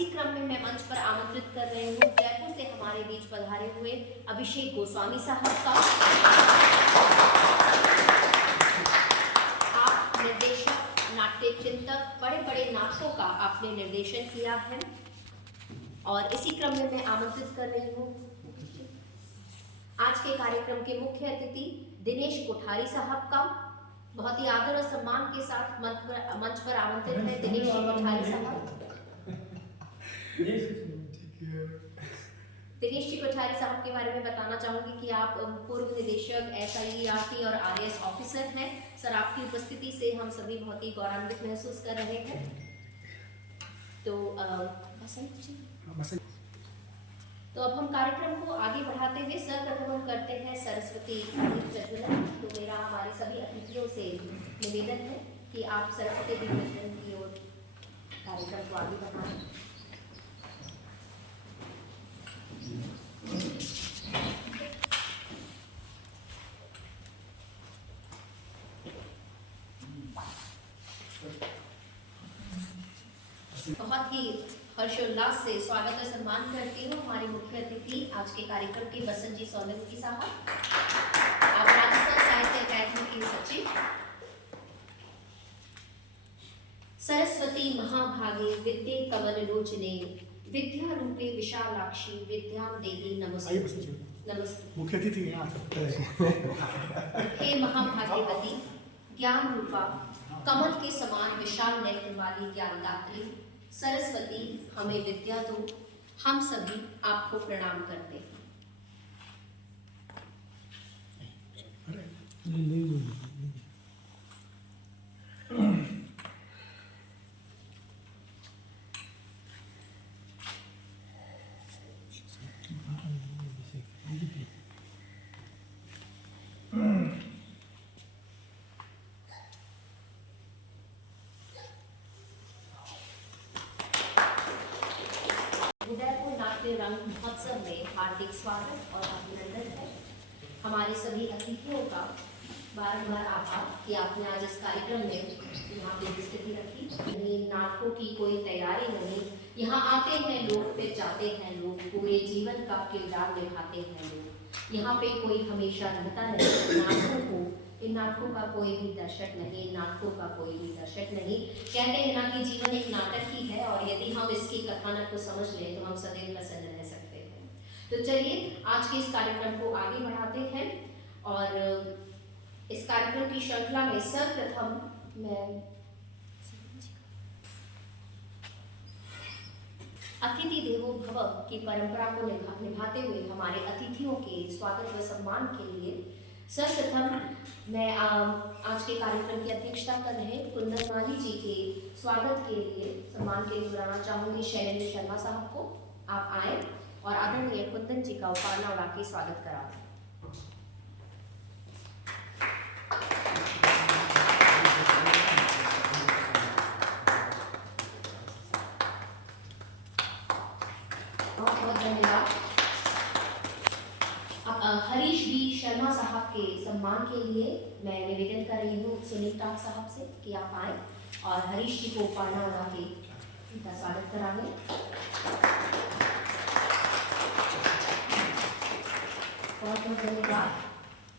इसी क्रम में मैं मंच पर आमंत्रित कर रही हूँ जयपुर से हमारे बीच पधारे हुए अभिषेक गोस्वामी साहब का। आप निर्देशक, नाट्य चिंतक, बड़े बड़े नाटकों का आपने निर्देशन किया है और इसी क्रम में मैं आमंत्रित कर रही हूँ आज के कार्यक्रम के मुख्य अतिथि दिनेश कोठारी साहब का। बहुत ही आदर और सम्मान के साथ मंच पर आमंत्रित है दिनेश कोठारी साहब। दिनेश जी कोठारी साहब के बारे में बताना चाहूंगी कि आप पूर्व निदेशक SIERT और RAS ऑफिसर हैं। सर, आपकी उपस्थिति से हम सभी बहुत ही गौरवान्वित महसूस कर रहे हैं। तो अब हम कार्यक्रम को आगे बढ़ाते हुए सर्वप्रथम हम करते हैं सरस्वती प्रज्वलन। तो मेरा हमारे सभी अतिथियों से निवेदन है कि आप सरस्वती प्रज्वलन की ओर कार्यक्रम को आगे बढ़ाएं। बहुत ही हर्षोल्लास से स्वागत और सम्मान करती हूँ हमारे मुख्य अतिथि आज के कार्यक्रम के बसंत जी सोलंकी साहब। आप राजस्थान साहित्य अकादमी के सचिव। सरस्वती महाभागे विद्ये कमल लोचने विद्या रूपे विशालाक्षी विद्यां देहि नमस्ते। नमस्ते मुख्य अतिथि। हे महाभाग्यवती, ज्ञान रूपा, कमल के समान विशाल नेत्र वाली ज्ञानदात्री सरस्वती, हमें विद्या दो। हम सभी आपको प्रणाम करते हैं। उदयपुर नाट्य रंग महोत्सव में हार्दिक स्वागत और अभिनंदन है। हमारे सभी अतिथियों का बारंबार आभार कि आपने आज इस कार्यक्रम में यहाँ पे उपस्थिति रखी। नहीं नाटकों की कोई तैयारी नहीं, यहाँ आते हैं लोग, फिर जाते हैं लोग, पूरे जीवन का किरदार निभाते हैं लोग। यहाँ पे कोई हमेशा रहता नहीं। इन नाटकों का कोई भी दर्शक नहीं, नाटकों का कोई भी दर्शक नहीं। कहते हैं ना कि जीवन एक नाटक ही है और यदि हम इसके कथानक को समझ लें तो हम सदैव प्रसन्न रह सकते हैं। तो चलिए आज के इस कार्यक्रम को आगे बढ़ाते हैं और इस कार्यक्रम की श्रृंखला में सर्वप्रथम मैं अतिथि देवो भव की परंपरा को निभाते हुए हमारे अतिथियों के स्वागत व सम्मान के लिए सर्वप्रथम मैं आज के कार्यक्रम की अध्यक्षता कर रहे कुंदन माली जी के स्वागत के लिए, सम्मान के लिए बुलाना चाहूँगी शैलेंद्र शर्मा साहब को। आप आए और आदरणीय कुंदन जी का उपहार उड़ा के स्वागत कराएं। बहुत बहुत धन्यवाद। हरीश बी शर्मा साहब के सम्मान के लिए मैं निवेदन कर रही हूँ सुनीता साहब से कि आप आए और हरीश जी को पाना उड़ा के उनका स्वागत कराएं। बहुत बहुत धन्यवाद।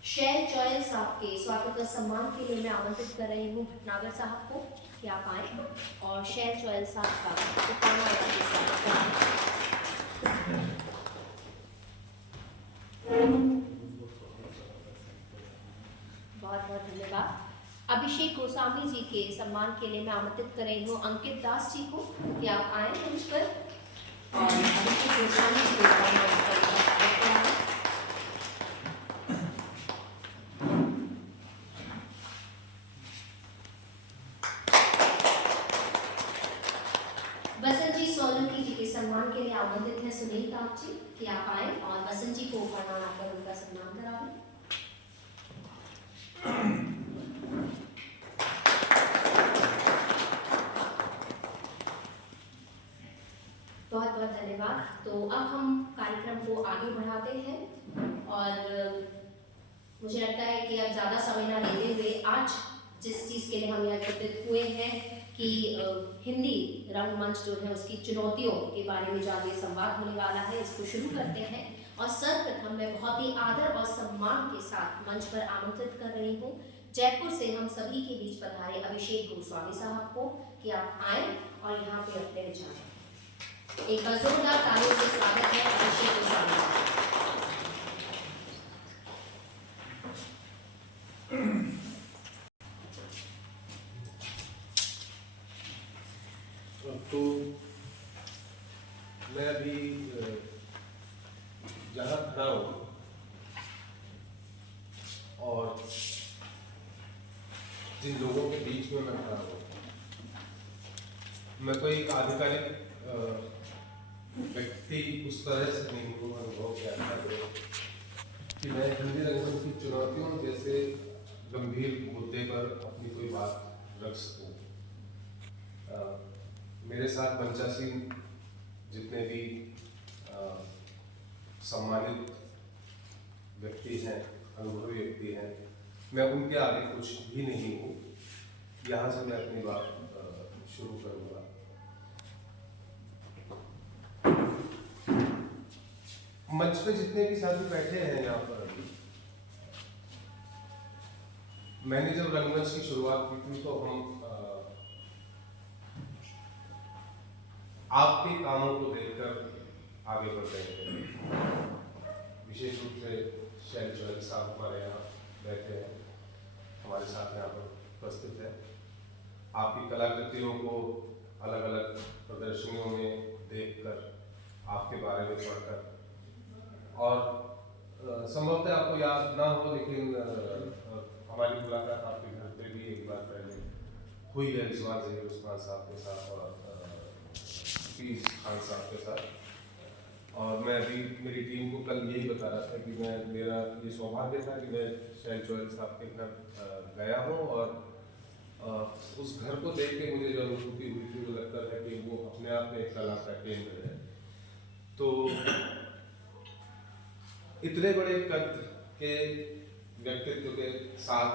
शैल चौयल साहब के स्वागत और सम्मान के लिए मैं आमंत्रित कर रही हूँ भटनागर साहब को कि आप आए और शैल चौयल साहब का पाना उड़ा के स्वागत कराएं। बहुत बहुत धन्यवाद। अभिषेक गोस्वामी जी के सम्मान के लिए मैं आमंत्रित कर रही हूँ अंकित दास जी को कि आप आए मंच पर और अभिषेक गोस्वामी जी को बसंत जी सोलंकी जी के सम्मान के लिए आमंत्रित है सुनील दास जी कि आप आए और बसंत जी को उपहार आकर उनका सम्मान कराएं। बहुत बहुत धन्यवाद। तो अब हम कार्यक्रम को आगे बढ़ाते हैं और मुझे लगता है कि अब ज़्यादा समय ना लेते हुए आज जिस चीज़ के लिए हम यहाँ एकत्रित हुए हैं कि हिंदी रंगमंच जो है उसकी चुनौतियों के बारे में जानिए संवाद होने वाला है। इसको शुरू करते हैं और सर्वप्रथम मैं बहुत ही आदर और सम्मान के साथ मंच पर आमंत्रित कर रही हूँ जयपुर से हम सभी के बीच पधारे अभिषेक गोस्वामी साहब को कि आप आए और यहाँ पे अपने विचार। एक बार जोरदार तालियों से स्वागत है अभिषेक गोस्वामी साहब। तो मैं अभी जहाँ खड़ा हूँ और जिन लोगों के बीच में मैं खड़ा हूँ, मैं कोई एक आधिकारिक व्यक्ति उस तरह से नहीं हूँ अनुभव किया कि मैं हिंदी रंगमंच की चुनौतियों जैसे गंभीर मुद्दे पर अपनी कोई बात रख सकूँ। मेरे साथ पंचासीन जितने भी सम्मानित व्यक्ति हैं, अनुभवी व्यक्ति हैं, मैं उनके आगे कुछ भी नहीं हूँ। यहाँ से मैं अपनी बात शुरू करूँगा। मंच पे जितने भी साथी बैठे हैं यहाँ पर, मैंने जब रंगमंच की शुरुआत की थी तो हम आपके कामों को देखकर आगे बढ़ रहे थे। विशेष रूप से शैल जोहरी साहब हमारे यहाँ बैठे हैं, हमारे साथ यहाँ पर उपस्थित है। आपकी कलाकृतियों को अलग अलग प्रदर्शनियों में देखकर, आपके बारे में पढ़कर, और संभवतः आपको याद ना हो लेकिन हमारी मुलाकात आपके घर पे भी एक बार पहले हुई है रिजवान ज़हीर उस्मान साहब के साथ और फीस खान साहब के साथ। और मैं अभी मेरी टीम को कल यही बता रहा था कि मेरा ये सौभाग्य था कि मैं शैल जोहरी साहब के घर गया हूँ और उस घर को देख के मुझे जो अनुभूति हुई थी वो लगता है कि वो अपने आप में एक कला का केंद्र है। तो इतने बड़े कद के व्यक्तित्व के साथ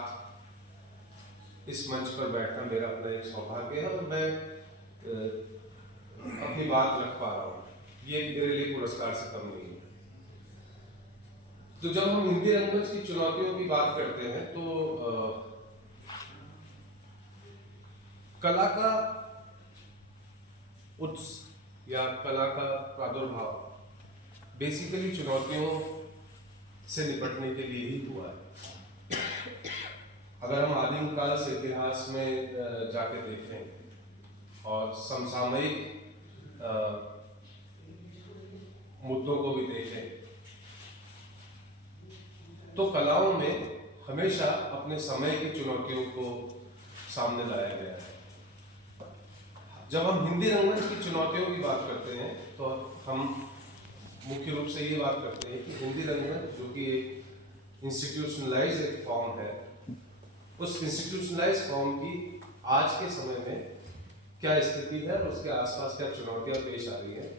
इस मंच पर बैठना मेरा अपना एक सौभाग्य है और मैं अपनी बात रख पा रहा हूँ। ये मेरे लिए पुरस्कार से कम नहीं है। तो जब हम हिंदी रंगमंच की चुनौतियों की बात करते हैं तो कला का उत्स या कला का प्रादुर्भाव बेसिकली चुनौतियों से निपटने के लिए ही हुआ है। अगर हम आदिम काल से इतिहास में जाके देखें और समसामयिक मुद्दों को भी देखें तो कलाओं में हमेशा अपने समय की चुनौतियों को सामने लाया गया है। जब हम हिंदी रंगमंच की चुनौतियों की बात करते हैं तो हम मुख्य रूप से ये बात करते हैं कि हिंदी रंगमंच जो कि एक इंस्टीट्यूशनलाइज एक फॉर्म है, उस इंस्टीट्यूशनलाइज फॉर्म की आज के समय में क्या स्थिति है और उसके आसपास क्या चुनौतियां पेश आ रही हैं,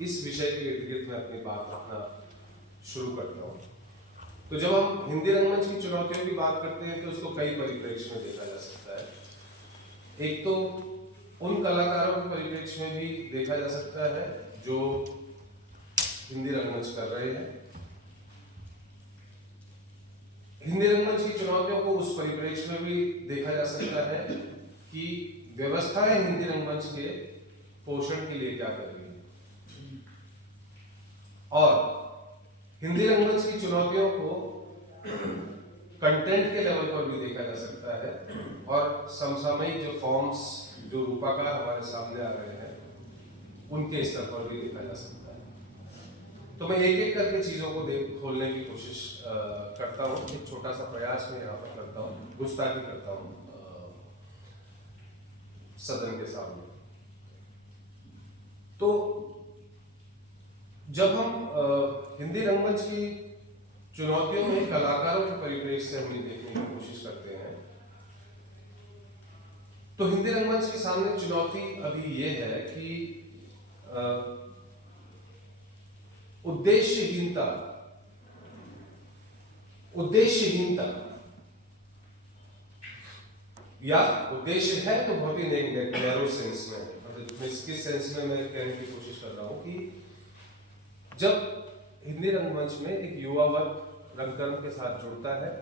इस विषय के इर्द गिर्द मैं अपनी बात रखना शुरू करता हूँ। तो जब हम हिंदी रंगमंच की चुनौतियों की बात करते हैं तो उसको कई परिप्रेक्ष्य में देखा जा सकता है। एक तो उन कलाकारों के परिप्रेक्ष्य में भी देखा जा सकता है जो हिंदी रंगमंच कर रहे हैं। हिंदी रंगमंच की चुनौतियों को उस परिप्रेक्ष्य में भी देखा जा सकता है कि व्यवस्थाएं हिंदी रंगमंच के पोषण के लिए क्या कर रही है, और हिंदी रंगमंच की चुनौतियों को कंटेंट के लेवल पर भी देखा जा सकता है और समसामयिक जो फॉर्म्स, जो रूपाकार हमारे सामने आ रहे हैं, उनके स्तर पर भी देखा जा सकता है। तो मैं एक एक करके चीजों को खोलने की कोशिश करता हूँ। एक छोटा सा प्रयास मैं यहाँ पर करता हूँ, गुस्ताखी करता हूँ सदन के सामने। तो जब हम हिंदी रंगमंच की चुनौतियों में कलाकारों के परिप्रेक्ष्य से हम देखने की कोशिश करते हैं तो हिंदी रंगमंच के सामने चुनौती अभी ये है कि उद्देश्यहीनता या उद्देश्य है तो बहुत ही नैरो सेंस में, मतलब किस सेंस में मैं कहने की कोशिश कर रहा हूँ कि जब हिंदी रंगमंच में एक युवा वर्ग रंगकर्म के साथ जुड़ता है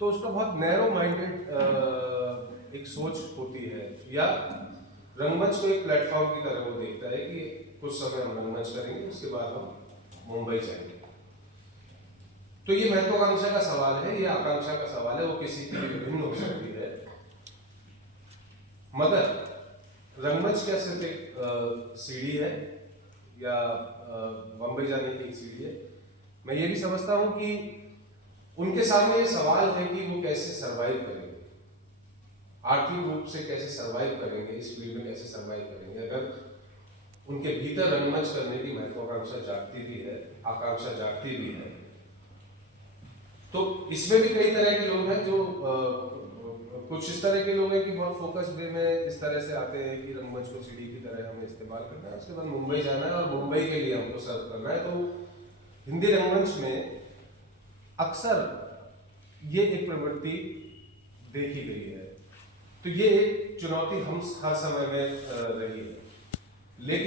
तो उसका बहुत नैरो माइंडेड एक सोच होती है, या रंगमंच को एक प्लेटफॉर्म की तरह वो देखता है कि कुछ समय हम रंगमंच करेंगे, उसके बाद हम मुंबई जाएंगे। तो ये महत्वाकांक्षा का सवाल है, ये आकांक्षा का सवाल है, वो किसी की भी विभिन्न हो सकती है, मगर रंगमंच क्या सिर्फ एक सीढ़ी है या मुंबई जाने की एक सीढ़ी है। मैं ये भी समझता हूँ कि उनके सामने ये सवाल है कि वो कैसे सरवाइव करेंगे, आर्थिक रूप से कैसे सरवाइव करेंगे, इस फील्ड में कैसे सरवाइव करेंगे। अगर उनके भीतर रंगमंच करने की महत्वाकांक्षा जागती भी है, आकांक्षा जागती भी है, तो इसमें भी कई तरह के लोग हैं जो कुछ इस तरह के लोग हैं कि बहुत फोकस वे में इस तरह से आते हैं कि रंगमंच को सीढ़ी की तरह हमें इस्तेमाल करना है, उसके बाद मुंबई जाना है और मुंबई के लिए हमको सर्व करना है। तो हिंदी रंगमंच में अक्सर ये एक प्रवृत्ति देखी गई है, तो ये एक चुनौती हम हर समय में रही है। लेकिन